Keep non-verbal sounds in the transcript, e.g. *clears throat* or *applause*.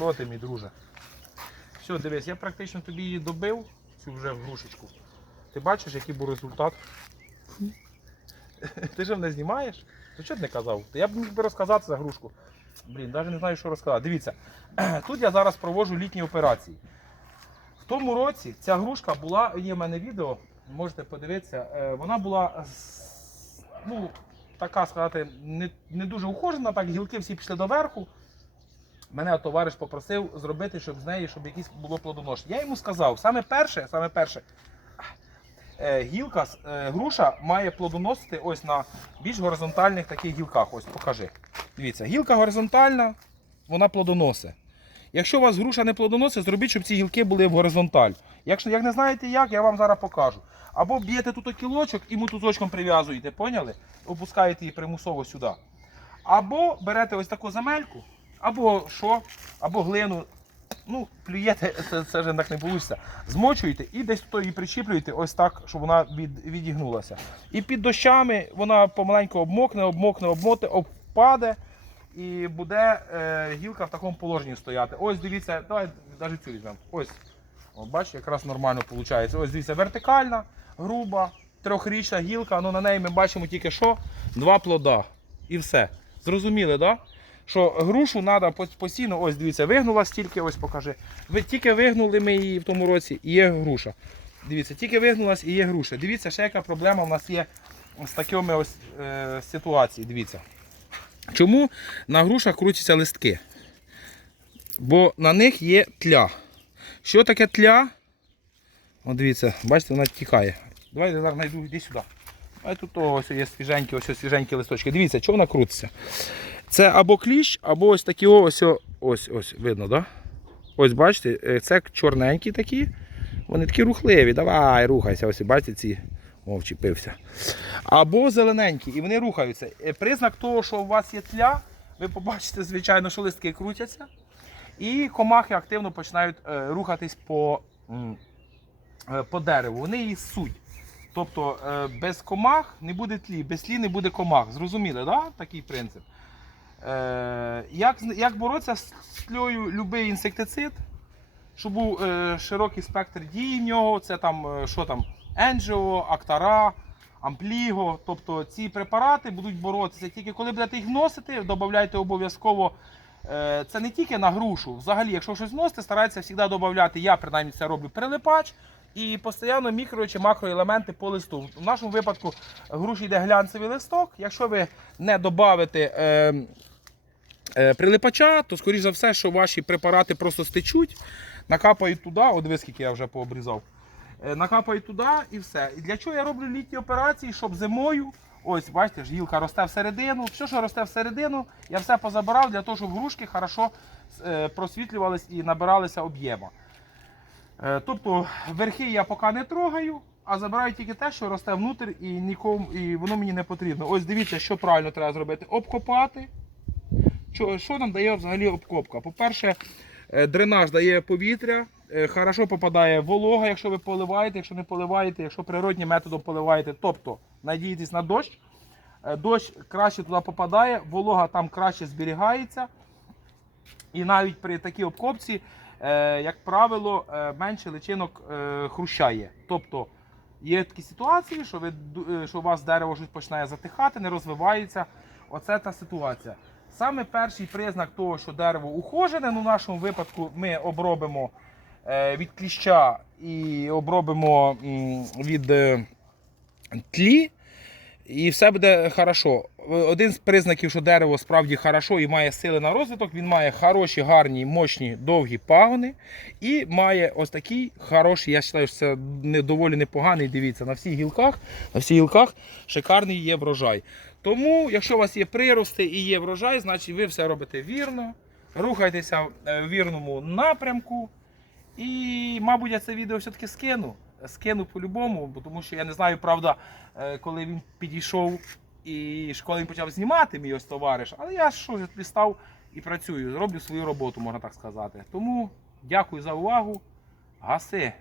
Що ти, мій друже? Все, дивись, я практично тобі її добив, цю вже грушечку. Ти бачиш, який був результат? *laughs* Ти ж мене знімаєш? Ну чого ти не казав? Я б міг би розказати за грушку. Блін, навіть не знаю, що розказати. Дивіться, *clears throat* тут я зараз проводжу літні операції. В тому році ця грушка була, є в мене відео, можете подивитися, е, вона була ну, така сказати, не, не дуже ухожена, так гілки всі пішли доверху. Мене товариш попросив зробити, щоб з неї щоб якісь було плодоношення. Я йому сказав, саме перше, саме перше, е, гілка, е, груша має плодоносити ось на більш горизонтальних таких гілках. Ось покажи. Дивіться, гілка горизонтальна, вона плодоносить. Якщо у вас груша не плодоносить, зробіть, щоб ці гілки були в горизонталь. Якщо як не знаєте як, я вам зараз покажу. Або б'єте тут кілочок і мотузочком прив'язуєте, поняли? Опускаєте її примусово сюди. Або берете ось таку земельку, або що, або глину. Ну, плюєте, *laughs* це, це вже так не вийде. Змочуєте і десь тут її причіплюєте ось так, щоб вона від, відігнулася. І під дощами вона помаленьку обмокне, обмокне, обмоте, обпаде. І буде е, гілка в такому положенні стояти. Ось дивіться, давай навіть цю візьмемо. Ось. О, бачите, якраз нормально виходить. Ось дивіться, вертикальна, груба, трьохрічна гілка, ну на неї ми бачимо тільки що два плода. І все. Зрозуміли, так? Да? Що грушу треба постійно, ось дивіться, вигнула стільки, ось покажи. Ви тільки вигнули ми її в тому році і є груша. Дивіться, тільки вигнулась і є груша. Дивіться, ще яка проблема в нас є з такими ось е, ситуації. Дивіться. Чому на грушах крутяться листки? Бо на них є тля. Що таке тля? О, дивіться, бачите, вона тікає. Давайте зараз знайду, іди сюди. А тут ось є свіженькі, ось свіженькі листочки. Дивіться, чого вона крутиться. Це або кліщ, або ось такі ось, ось, ось, видно, да? Ось бачите, е, це чорненькі такі. Вони такі рухливі. Давай, рухайся. Ось бачите ці. О, вчепився. Або зелененькі, і вони рухаються. Е, Признак того, що у вас є тля, ви побачите, звичайно, що листки крутяться. І комахи активно починають е, рухатись по, по дереву. Вони її суть. Тобто без комах не буде тлі, без тлі не буде комах. Зрозуміли, да? такий принцип. Е, як, як боротися з тлею будь-який інсектицид, щоб був е, широкий спектр дії в нього, це там, е, що там, Енджіо, Актара, Ампліго. Тобто ці препарати будуть боротися. Тільки коли будете їх вносити, додавайте обов'язково. Це не тільки на грушу. Взагалі, якщо щось вносите, старайтеся завжди додавати. Я принаймні це роблю прилипач і постійно мікро чи макроелементи по листу. В нашому випадку груші йде глянцевий листок. Якщо ви не додавите прилипача, то скоріш за все, що ваші препарати просто стечуть, накапають туди. От диви, скільки я вже пообрізав. Е, Накапають туди і все. І для чого я роблю літні операції? Щоб зимою, ось бачите, ж гілка росте всередину. Все, що росте всередину, я все позабирав для того, щоб грушки хорошо е, просвітлювались і набиралися об'єму. Е, Тобто верхи я поки не трогаю, а забираю тільки те, що росте внутрі, і нікому, і воно мені не потрібно. Ось дивіться, що правильно треба зробити. Обкопати. Що, що нам дає взагалі обкопка? По-перше, е, дренаж дає повітря, е, хорошо попадає волога, якщо ви поливаєте, якщо не поливаєте, якщо природнім методом поливаєте, тобто надійтесь на дощ. Е, Дощ краще туди попадає, волога там краще зберігається. І навіть при такій обкопці, як правило, менше личинок хрущає. Тобто є такі ситуації, що, ви, що у вас дерево щось починає затихати, не розвивається. Оце та ситуація. Саме перший признак того, що дерево ухожене, ну в нашому випадку ми обробимо е, від кліща і обробимо від е, тлі, і все буде хорошо. Один з признаків, що дерево справді хорошо і має сили на розвиток, він має хороші, гарні, мощні, довгі пагони і має ось такий хороший, я вважаю, що це доволі непоганий. Дивіться, на всіх гілках, на всіх гілках шикарний є врожай. Тому, якщо у вас є прирости і є врожай, значить ви все робите вірно, рухайтеся е, в вірному напрямку. І, мабуть, я це відео все-таки скину. Скину по-любому, бо тому що я не знаю, правда, е, коли він підійшов і школи почав знімати мій ось товариш, але я що відстав і працюю, роблю свою роботу, можна так сказати. Тому дякую за увагу. Гаси,